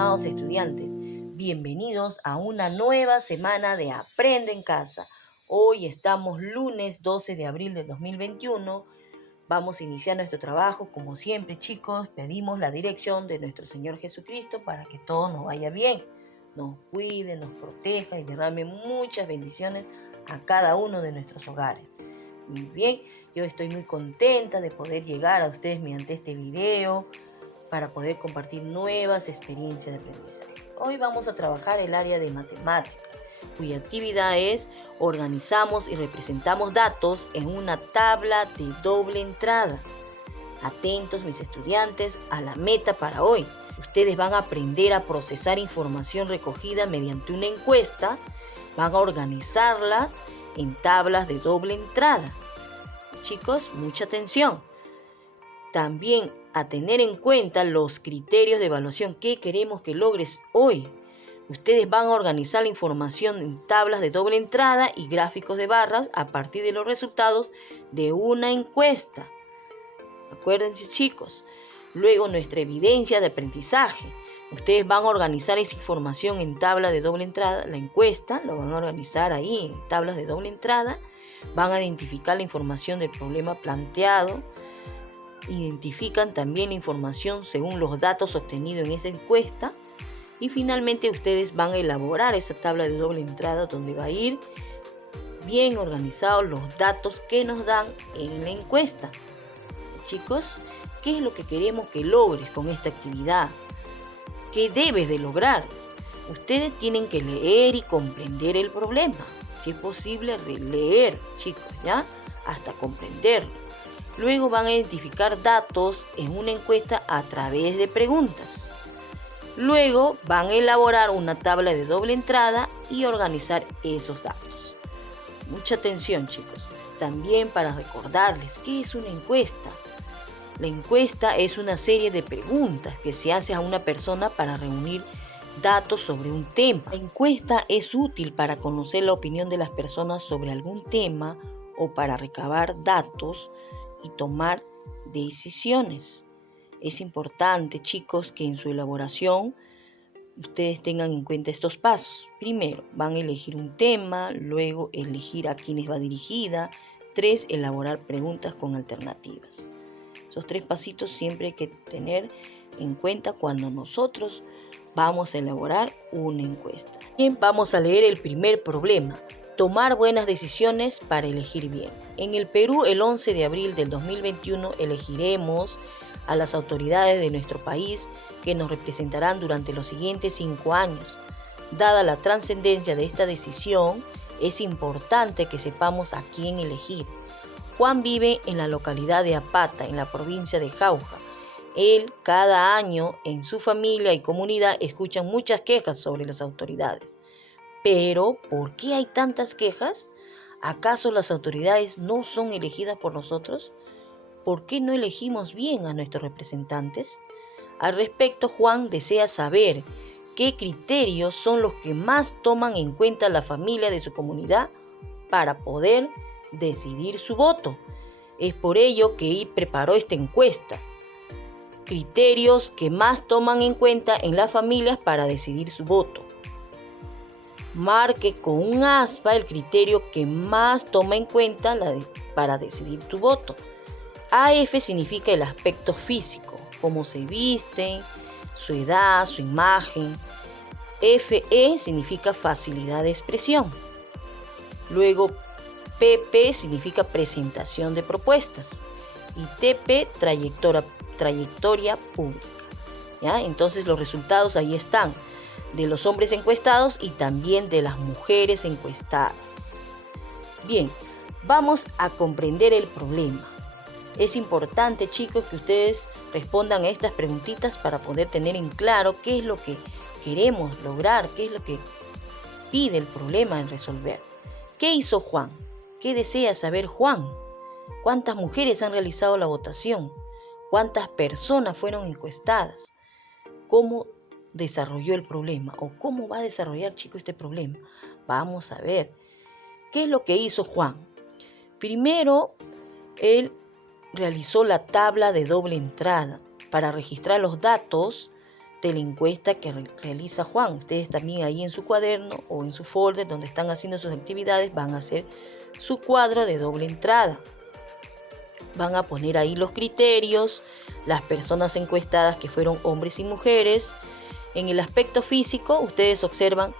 estimados estudiantes. Bienvenidos a una nueva semana de Aprende en Casa. Hoy estamos lunes 12 de abril del 2021. Vamos a iniciar nuestro trabajo. Como siempre, chicos, pedimos la dirección de nuestro Señor Jesucristo para que todo nos vaya bien. Nos cuide, nos proteja y derrame muchas bendiciones a cada uno de nuestros hogares. Muy bien, yo estoy muy contenta de poder llegar a ustedes mediante este video para poder compartir nuevas experiencias de aprendizaje. Hoy vamos a trabajar el área de matemáticas, cuya actividad es organizamos y representamos datos en una tabla de doble entrada. Atentos mis estudiantes a la meta para hoy. Ustedes van a aprender a procesar información recogida mediante una encuesta, van a organizarla en tablas de doble entrada. Chicos, mucha atención. También a tener en cuenta los criterios de evaluación que queremos que logres hoy. Ustedes van a organizar la información en tablas de doble entrada y gráficos de barras a partir de los resultados de una encuesta. Acuérdense, chicos. Luego, nuestra evidencia de aprendizaje. Ustedes van a organizar esa información en tabla de doble entrada. La encuesta lo van a organizar ahí en tablas de doble entrada. Van a identificar la información del problema planteado. Identifican también la información según los datos obtenidos en esa encuesta. Y finalmente ustedes van a elaborar esa tabla de doble entrada donde va a ir bien organizados los datos que nos dan en la encuesta. Chicos, ¿qué es lo que queremos que logres con esta actividad? ¿Qué debes de lograr? Ustedes tienen que leer y comprender el problema. Si es posible, releer, chicos, ¿ya? Hasta comprenderlo. Luego van a identificar datos en una encuesta a través de preguntas. Luego van a elaborar una tabla de doble entrada y organizar esos datos. Mucha atención, chicos. También para recordarles qué es una encuesta. La encuesta es una serie de preguntas que se hace a una persona para reunir datos sobre un tema. La encuesta es útil para conocer la opinión de las personas sobre algún tema o para recabar datos y tomar decisiones. Es importante, chicos, que en su elaboración ustedes tengan en cuenta estos pasos. Primero, van a elegir un tema, luego elegir a quiénes va dirigida. 3, elaborar preguntas con alternativas. Esos 3 pasitos siempre hay que tener en cuenta cuando nosotros vamos a elaborar una encuesta. Bien, vamos a leer el primer problema. Tomar buenas decisiones para elegir bien. En el Perú, el 11 de abril del 2021, elegiremos a las autoridades de nuestro país que nos representarán durante los siguientes 5 años. Dada la trascendencia de esta decisión, es importante que sepamos a quién elegir. Juan vive en la localidad de Apata, en la provincia de Jauja. Él, cada año, en su familia y comunidad, escuchan muchas quejas sobre las autoridades. Pero, ¿por qué hay tantas quejas? ¿Acaso las autoridades no son elegidas por nosotros? ¿Por qué no elegimos bien a nuestros representantes? Al respecto, Juan desea saber qué criterios son los que más toman en cuenta la familia de su comunidad para poder decidir su voto. Es por ello que él preparó esta encuesta. Criterios que más toman en cuenta en las familias para decidir su voto. Marque con un aspa el criterio que más toma en cuenta para decidir tu voto. AF significa el aspecto físico, cómo se visten, su edad, su imagen. FE significa facilidad de expresión. Luego PP significa presentación de propuestas. Y TP, trayectoria pública. ¿Ya? Entonces los resultados ahí están, de los hombres encuestados y también de las mujeres encuestadas. Bien, vamos a comprender el problema. Es importante, chicos, que ustedes respondan a estas preguntitas para poder tener en claro qué es lo que queremos lograr, qué es lo que pide el problema en resolver. ¿Qué hizo Juan? ¿Qué desea saber Juan? ¿Cuántas mujeres han realizado la votación? ¿Cuántas personas fueron encuestadas? ¿Cómo desarrolló el problema? ¿O cómo va a desarrollar, chicos, este problema? Vamos a ver. ¿Qué es lo que hizo Juan? Primero, él realizó la tabla de doble entrada para registrar los datos de la encuesta que realiza Juan. Ustedes también ahí en su cuaderno o en su folder donde están haciendo sus actividades van a hacer su cuadro de doble entrada. Van a poner ahí los criterios, las personas encuestadas que fueron hombres y mujeres. En el aspecto físico, ustedes observan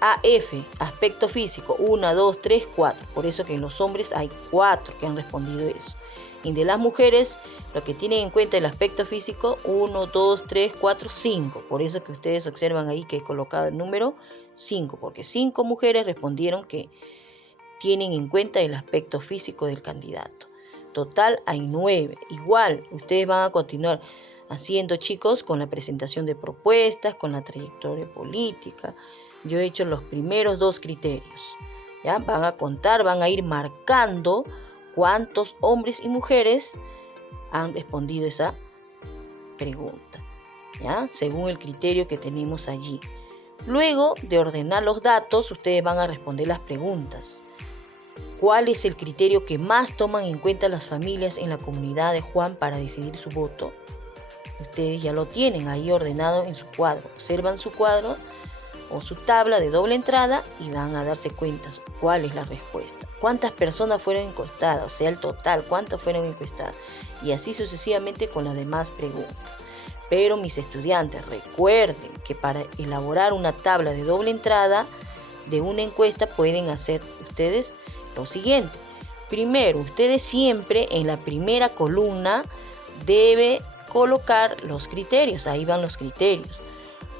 AF, aspecto físico, 1, 2, 3, 4. Por eso que en los hombres hay 4 que han respondido eso. Y de las mujeres, lo que tienen en cuenta el aspecto físico, 1, 2, 3, 4, 5. Por eso que ustedes observan ahí que he colocado el número 5, porque 5 mujeres respondieron que tienen en cuenta el aspecto físico del candidato. Total hay 9. Igual, ustedes van a continuar haciendo, chicos, con la presentación de propuestas, con la trayectoria política. Yo he hecho los primeros 2 criterios. ¿Ya? Van a contar, van a ir marcando cuántos hombres y mujeres han respondido esa pregunta, ¿ya? Según el criterio que tenemos allí. Luego de ordenar los datos, ustedes van a responder las preguntas. ¿Cuál es el criterio que más toman en cuenta las familias en la comunidad de Juan para decidir su voto? Ustedes ya lo tienen ahí ordenado en su cuadro. Observan su cuadro o su tabla de doble entrada y van a darse cuenta cuál es la respuesta. ¿Cuántas personas fueron encuestadas? O sea, el total, ¿cuántas fueron encuestadas? Y así sucesivamente con las demás preguntas. Pero mis estudiantes, recuerden que para elaborar una tabla de doble entrada de una encuesta pueden hacer ustedes lo siguiente. Primero, ustedes siempre en la primera columna deben colocar los criterios. Ahí van los criterios.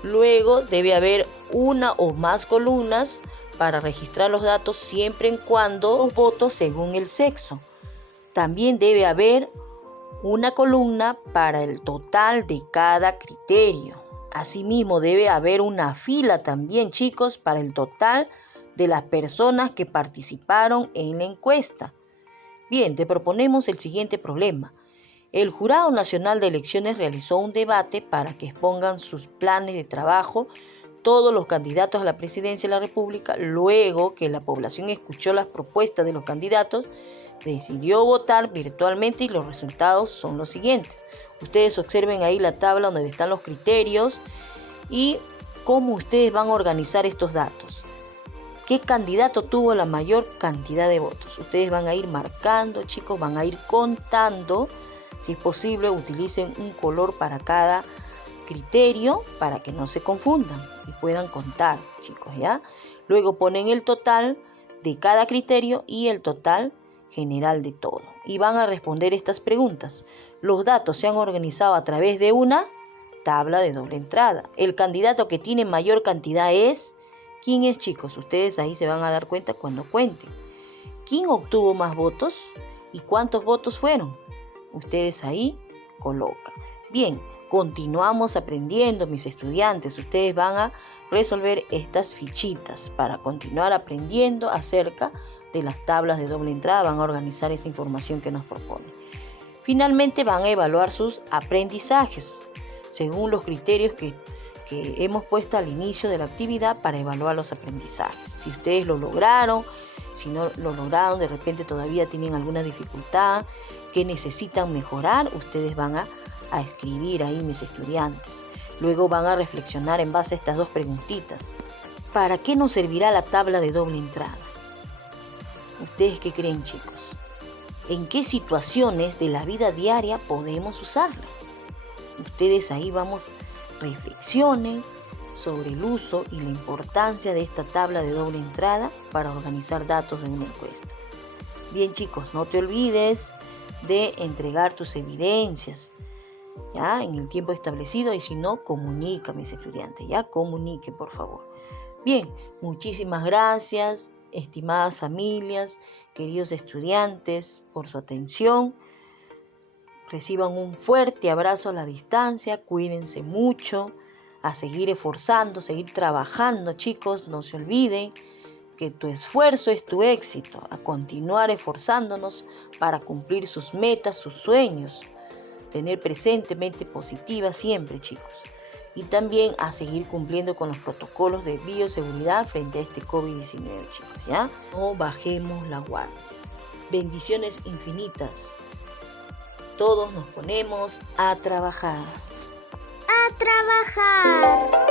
Luego debe haber una o más columnas para registrar los datos siempre y cuando los votos según el sexo. También debe haber una columna para el total de cada criterio. Asimismo debe haber una fila también, chicos, para el total de las personas que participaron en la encuesta. Bien, te proponemos el siguiente problema. El Jurado Nacional de Elecciones realizó un debate para que expongan sus planes de trabajo todos los candidatos a la presidencia de la República. Luego que la población escuchó las propuestas de los candidatos, decidió votar virtualmente y los resultados son los siguientes. Ustedes observen ahí la tabla donde están los criterios y cómo ustedes van a organizar estos datos. ¿Qué candidato tuvo la mayor cantidad de votos? Ustedes van a ir marcando, chicos, van a ir contando. Si es posible, utilicen un color para cada criterio para que no se confundan y puedan contar, chicos, ¿ya? Luego ponen el total de cada criterio y el total general de todo. Y van a responder estas preguntas. Los datos se han organizado a través de una tabla de doble entrada. El candidato que tiene mayor cantidad es... ¿Quién es, chicos? Ustedes ahí se van a dar cuenta cuando cuenten. ¿Quién obtuvo más votos? ¿Y cuántos votos fueron? Ustedes ahí colocan. Bien, continuamos aprendiendo, mis estudiantes. Ustedes van a resolver estas fichitas para continuar aprendiendo acerca de las tablas de doble entrada. Van a organizar esa información que nos propone. Finalmente van a evaluar sus aprendizajes según los criterios que hemos puesto al inicio de la actividad para evaluar los aprendizajes. Si ustedes lo lograron, si no lo lograron, de repente todavía tienen alguna dificultad que necesitan mejorar, ustedes van a escribir ahí, mis estudiantes. Luego van a reflexionar en base a estas 2 preguntitas. ¿Para qué nos servirá la tabla de doble entrada? ¿Ustedes qué creen, chicos? ¿En qué situaciones de la vida diaria podemos usarla? Ustedes ahí reflexionen sobre el uso y la importancia de esta tabla de doble entrada para organizar datos de una encuesta. Bien, chicos, no te olvides de entregar tus evidencias, ¿ya? En el tiempo establecido, y si no, comunica, mis estudiantes, ¿ya? Comunique, por favor. Bien, muchísimas gracias, estimadas familias, queridos estudiantes, por su atención. Reciban un fuerte abrazo a la distancia, cuídense mucho, a seguir esforzando, seguir trabajando, chicos, no se olviden que tu esfuerzo es tu éxito, a continuar esforzándonos para cumplir sus metas, sus sueños, tener presente mente positiva siempre, chicos, y también a seguir cumpliendo con los protocolos de bioseguridad frente a este COVID-19, chicos, ¿ya? No bajemos la guardia. Bendiciones infinitas. Todos nos ponemos a trabajar. A trabajar.